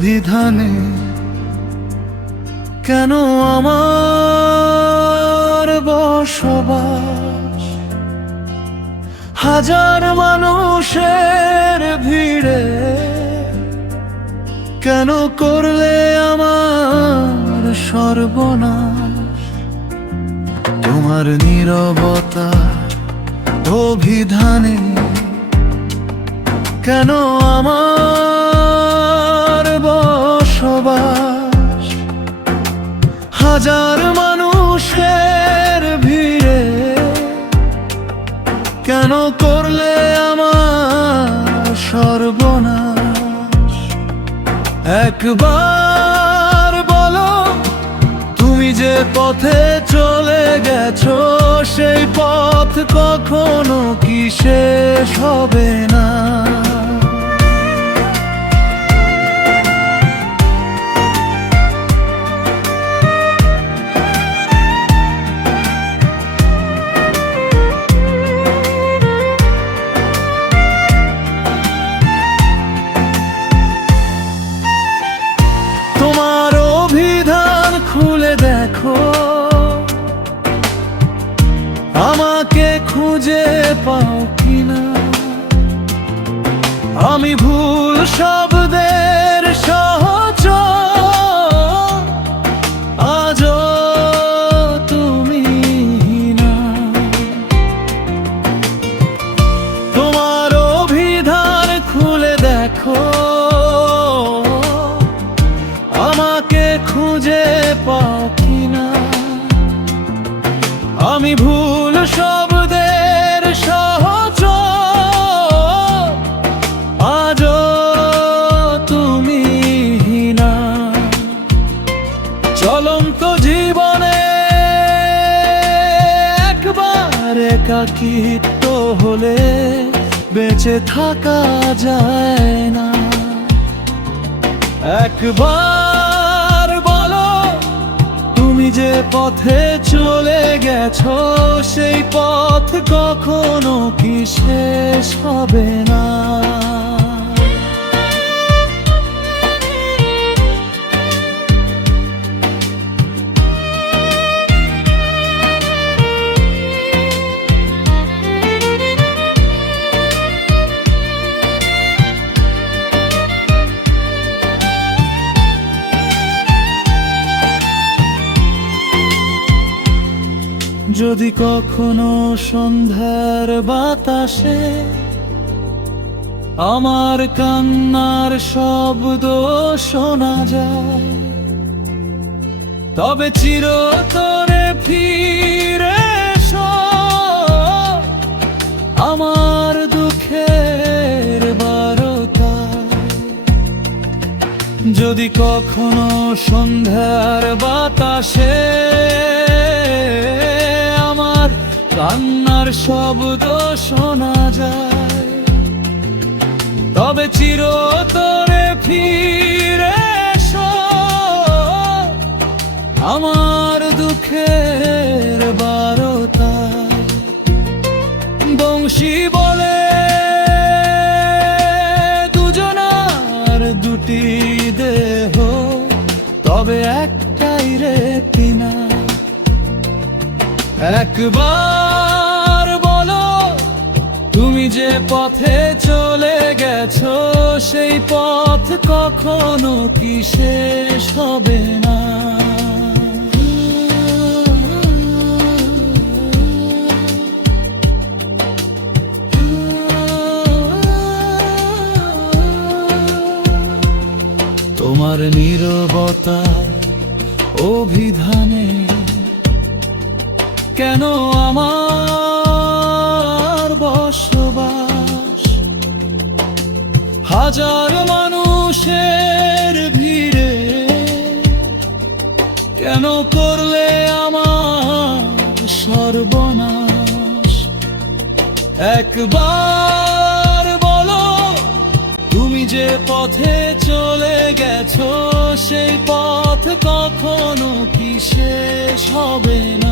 অভিধানে কেন আমার বসবাস? হাজার মানুষের ভিড়ে কেন করলে আমার সর্বনাশ? তোমার নীরবতা অভিধানে কেন আমার বসবাস? হাজার মানুষের ভিড়ে কেন করলে আমার সর্বনাশ? একবার বলো, তুমি যে পথে চলে গেছো সেই পথ কখনো কি শেষ হবে না? তোমার অভিধান খুলে দেখো, আমাকে খুঁজে পাও কিনা? আমি ভুল শব্দের সহচর, আজও তুমি না। তোমার অভিধান খুলে দেখো, আমাকে খুঁজে পাও কিনা? আমি ভুল শব্দের সহচর, আজও তুমি না। চলন্ত জীবনে একবার একাকিত্ব হলে বেঁচে থাকা যায় না। একবার বলো, তুমি যে পথে চলে গেছো সেই পথ কখনো কি শেষ হবে না? যদি কখনো সন্ধ্যার বাতাসে আমার কান্নার শব্দ শোনা যায়, তবে চিরতরে ফিরে এসো আমার দুঃখের বারতায়। যদি কখনো সন্ধ্যার বাতাসে আমার কান্নার শব্দ শোনা যায়, তবে চিরতরে ফিরে এসো আমার দুঃখের বারতায়। বংশী বলে দুজনার দুটি দেহ, তবে একটাই রেতিনা। একবার বলো, তুমি যে পথে চলে গেছো সেই পথ কখনো কি শেষ হবে না? তোমার নীরবতার অভিধানে কেন আমার বসবাস? হাজার মানুষের ভিড়ে কেন করলে আমার সর্বনাশ? একবার বলো, তুমি যে পথে চলে গেছো সেই পথ কখনো কি শেষ হবে না?